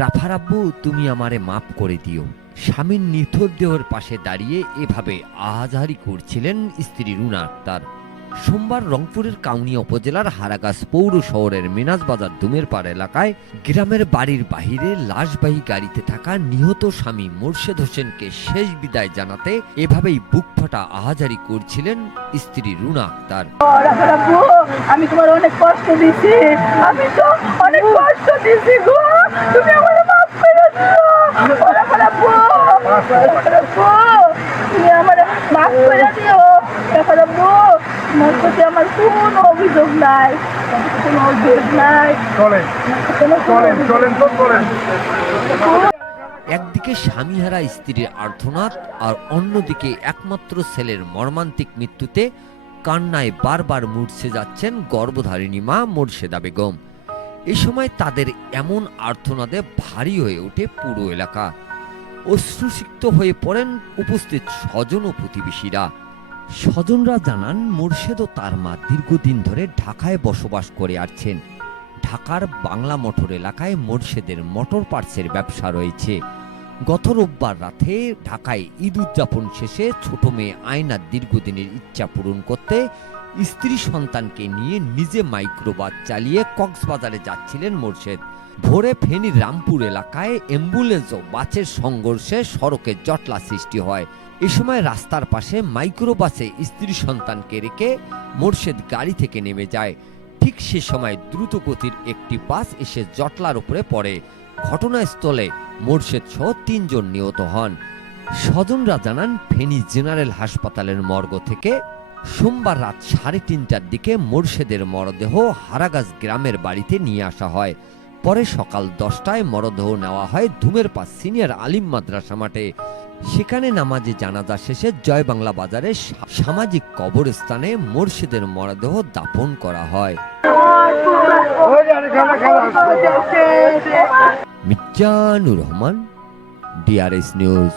রাফার আব্বু, তুমি আমারে মাফ করে দিও। স্বামীর নিথর দেহের পাশে দাঁড়িয়ে এভাবে আহাজারি করছিলেন স্ত্রী রুনা আক্তার। সোমবার রংপুরের কাউনিয়া উপজেলার হারাগাছ পৌর শহরের মিনাজবাজার দুমেরপাড় এলাকায় গ্রামের বাড়ির বাহিরে লাশবাহী গাড়িতে থাকা নিহত স্বামী মোর্শেদ হোসেনকে শেষ বিদায় জানাতে এভাবেই বুক ফাটা আহাজারি করছিলেন স্ত্রী রুনা আক্তার। আমি তোমার অনেক কষ্ট দিছি, আমি তো অনেক কষ্ট দিছি গো, তুমি আমার মাফ করে দিও। তুমি আমার মাফ করে দিও। তোমার প্রতি আমার কোনো অভিযোগ নাই, কোনো অভিযোগ নাই। একদিকে স্বামীহারা স্ত্রীর আর্তনাদ আর অন্যদিকে একমাত্র ছেলের মর্মান্তিক মৃত্যুতে কান্নায় বারবার মূর্ছে যাচ্ছেন গর্ভধারিণী মা মোর্শেদা বেগম। এ সময় তাদের এমন আর্তনাদে ভারী হয়ে ওঠে পুরো এলাকা। অশ্রুসিক্ত হয়ে পড়েন উপস্থিত স্বজন ও প্রতিবেশীরা। স্বজনরা জানান, মোর্শেদ ও তার মা দীর্ঘদিন ধরে ঢাকায় বসবাস করে আসছেন। ঢাকার বাংলা মোটর এলাকায় মোর্শেদের মোটর পার্টসের ব্যবসা রয়েছে। গত রোববার রাতে ঢাকায় ঈদ উদযাপন শেষে ছোট মেয়ে আয়নার দীর্ঘদিনের ইচ্ছা পূরণ করতে স্ত্রী সন্তানকে নিয়ে নিজে মাইক্রোবাস চালিয়ে কক্সবাজারে যাচ্ছিলেন মোর্শেদ। ভোরে ফেনীর রামপুর এলাকায় অ্যাম্বুলেন্স ও বাসের সংঘর্ষে সড়কে জটলা সৃষ্টি হয়। এ সময় রাস্তার পাশে মাইক্রোবাসে স্ত্রী সন্তানকে রেখে মোর্শেদ গাড়ি থেকে নেমে যায়। ঠিক সে সময় দ্রুত গতির একটি বাস এসে জটলার উপরে পড়ে। ঘটনাস্থলে মোর্শেদ সহ ৩ জন নিহত হন। স্বজনরা জানান, ফেনী জেনারেল হাসপাতালের মর্গ থেকে সোমবার রাত ৩:৩০টার দিকে মোর্শেদের মরদেহ হারাগাছ গ্রামের বাড়িতে নিয়ে আসা হয়। পরে সকাল 10টায় মরদেহ নেওয়া হয় দুমেরপাড় সিনিয়র আলিম মাদ্রাসা মাঠে। সেখানে নামাজে জানাজা শেষে জয় বাংলা বাজারে সামাজিক কবরস্থানে মোর্শেদের মরদেহ দাফন করা হয়। Mizanur Rahman, DRS news.